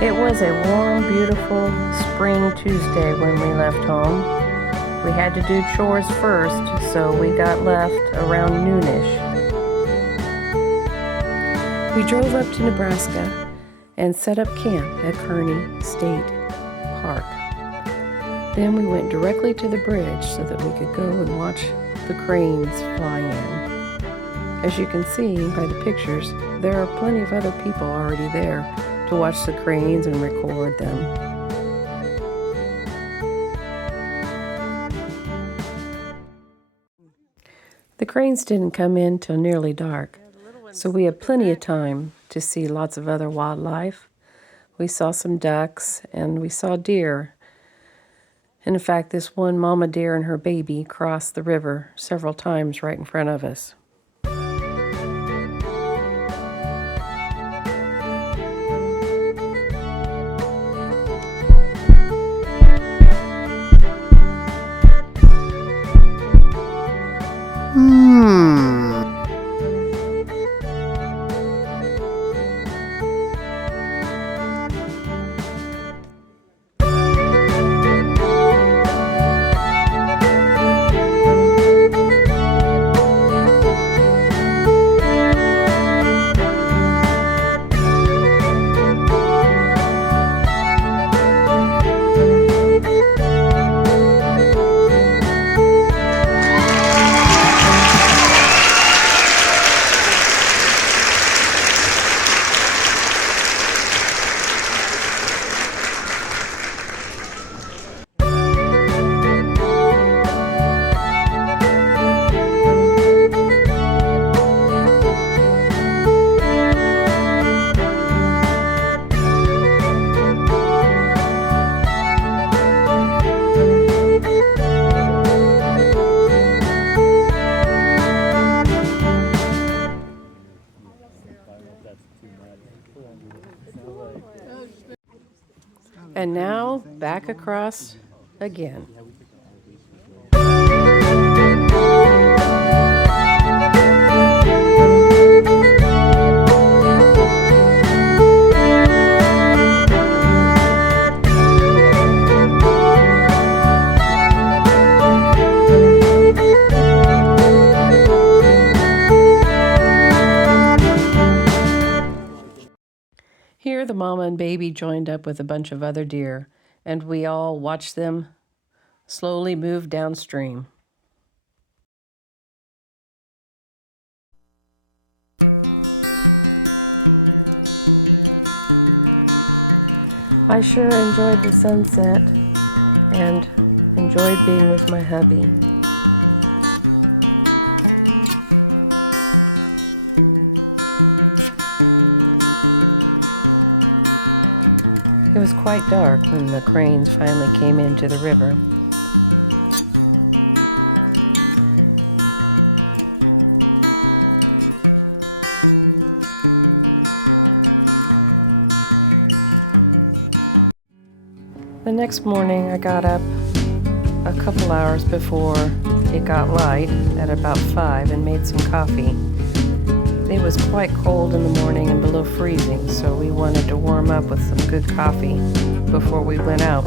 It was a warm, beautiful spring Tuesday when we left home. We had to do chores first, so we got left around noonish. We drove up to Nebraska and set up camp at Kearney State Park. Then we went directly to the bridge so that we could go and watch the cranes fly in. As you can see by the pictures, there are plenty of other people already there to watch the cranes and record them. The cranes didn't come in till nearly dark, so we had plenty of time to see lots of other wildlife. We saw some ducks and we saw deer. And in fact, this one mama deer and her baby crossed the river several times right in front of us. And now, back across again. Here, the mama and baby joined up with a bunch of other deer, and we all watched them slowly move downstream. I sure enjoyed the sunset and enjoyed being with my hubby. It was quite dark when the cranes finally came into the river. The next morning I got up a couple hours before it got light at about 5 and made some coffee. It was quite cold in the morning and below freezing, so we wanted to warm up with some good coffee before we went out.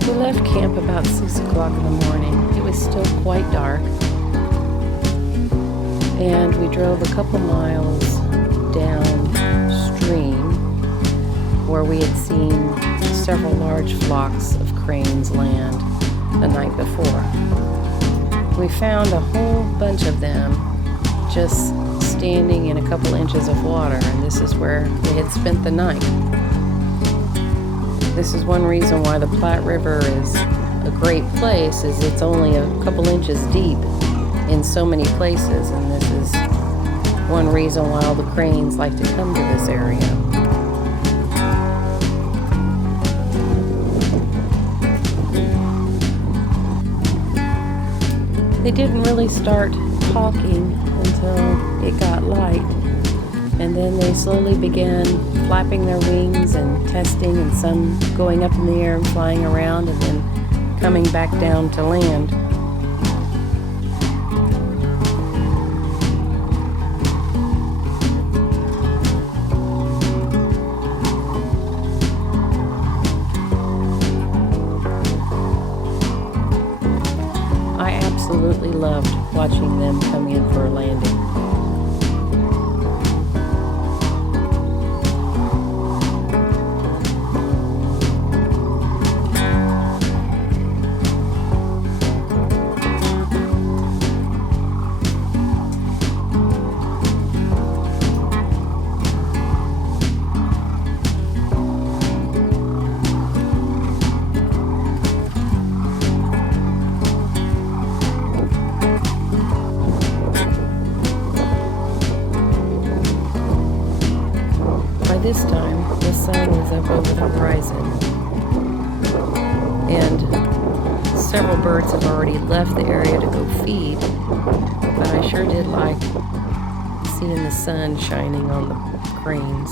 We left camp about 6 o'clock in the morning. It was still quite dark, and we drove a couple miles downstream where we had seen several large flocks of cranes land the night before. We found a whole bunch of them just standing in a couple inches of water, and this is where we had spent the night. This is one reason why the Platte River is a great place, is it's only a couple inches deep in so many places, and this is one reason why all the cranes like to come to this area. They didn't really start talking until it got light, and then they slowly began flapping their wings and testing, and some going up in the air and flying around and then coming back down to land. absolutely loved watching them come in for a landing. By this time, the sun was up over the horizon, and several birds have already left the area to go feed, but I sure did like seeing the sun shining on the cranes.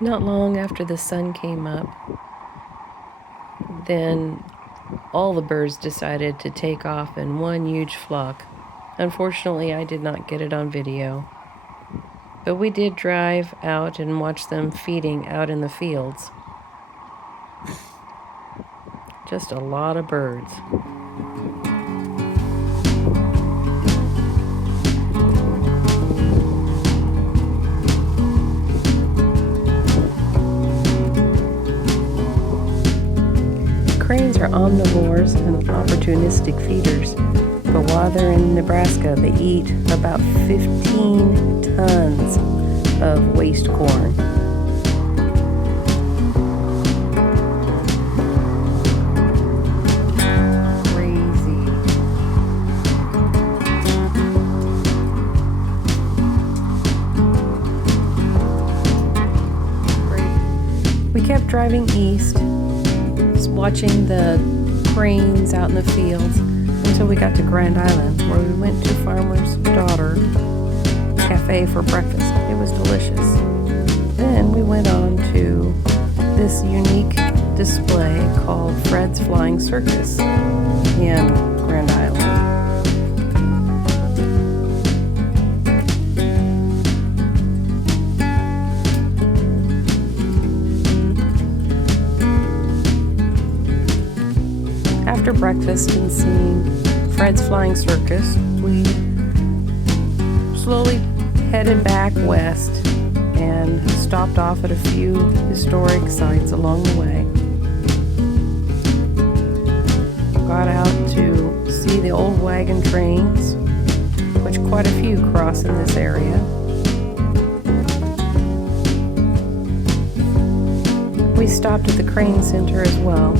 Not long after the sun came up, then all the birds decided to take off in one huge flock. Unfortunately, I did not get it on video, but we did drive out and watch them feeding out in the fields. Just a lot of birds. Cranes are omnivores and opportunistic feeders, but while they're in Nebraska, they eat about 15 tons of waste corn. Crazy. We kept driving east, watching the cranes out in the fields until we got to Grand Island, where we went to Farmer's Daughter Cafe for breakfast. It was delicious. Then we went on to this unique display called Fred's Flying Circus in Grand Island. After breakfast and seeing Fred's Flying Circus, we slowly headed back west and stopped off at a few historic sites along the way. Got out to see the old wagon trains, which quite a few cross in this area. We stopped at the Crane Center as well.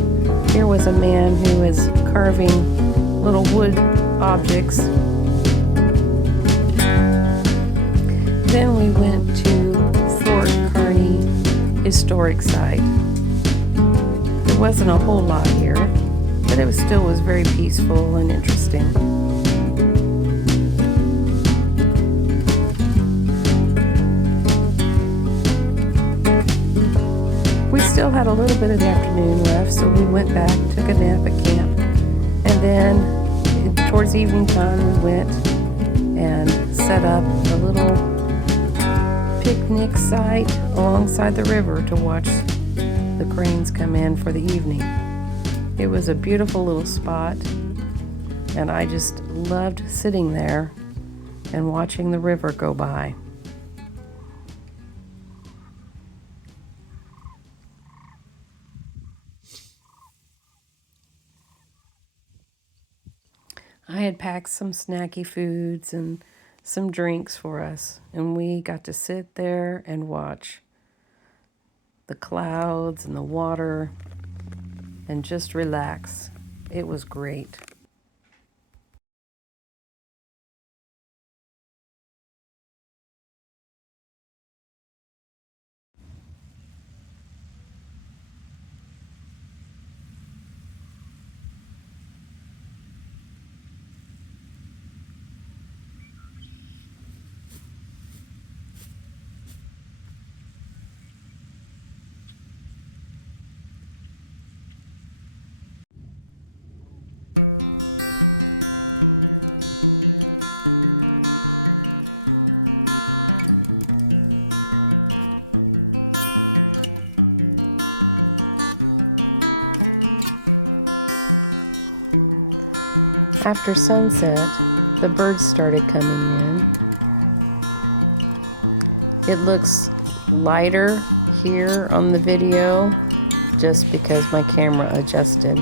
Here was a man who was carving little wood objects. Then we went to Fort Kearney Historic Site. There wasn't a whole lot here, but it still was very peaceful and interesting. We still had a little bit of the afternoon left, so we went back, took a nap at camp, and then towards evening time we went and set up a little picnic site alongside the river to watch the cranes come in for the evening. It was a beautiful little spot, and I just loved sitting there and watching the river go by. I had packed some snacky foods and some drinks for us, and we got to sit there and watch the clouds and the water and just relax. It was great. After sunset, the birds started coming in. It looks lighter here on the video just because my camera adjusted.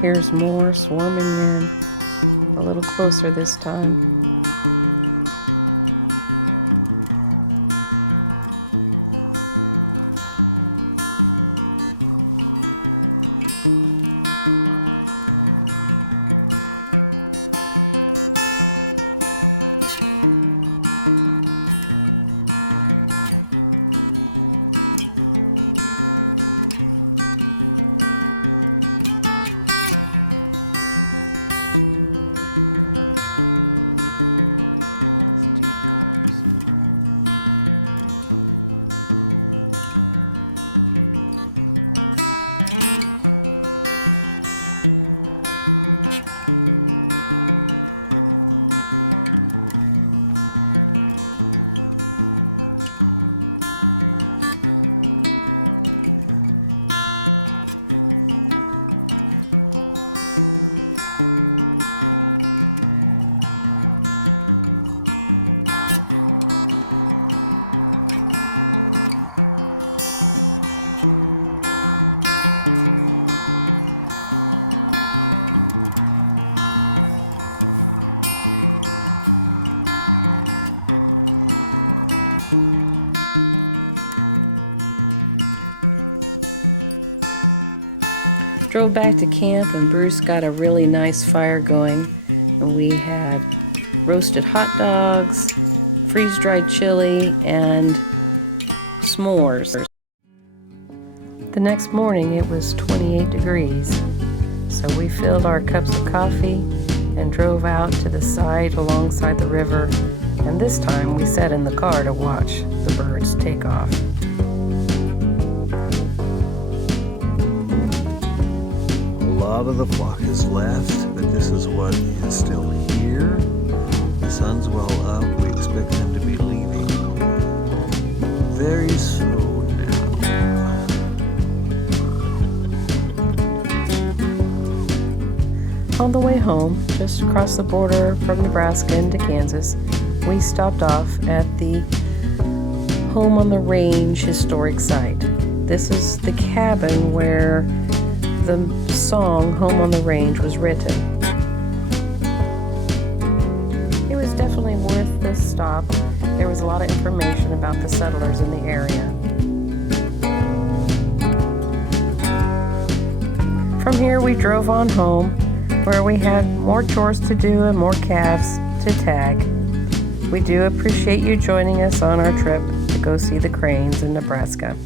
Here's more swarming in, a little closer this time. Drove back to camp, and Bruce got a really nice fire going, and we had roasted hot dogs, freeze-dried chili, and s'mores. The next morning it was 28 degrees, so we filled our cups of coffee and drove out to the side alongside the river, and this time we sat in the car to watch the birds take off. A lot of the flock has left, but this is what is still here. The sun's well up. We expect them to be leaving very soon now. On the way home, just across the border from Nebraska into Kansas, we stopped off at the Home on the Range historic site. This is the cabin where the song Home on the Range was written. It was definitely worth the stop. There was a lot of information about the settlers in the area. From here we drove on home, where we had more chores to do and more calves to tag. We do appreciate you joining us on our trip to go see the cranes in Nebraska.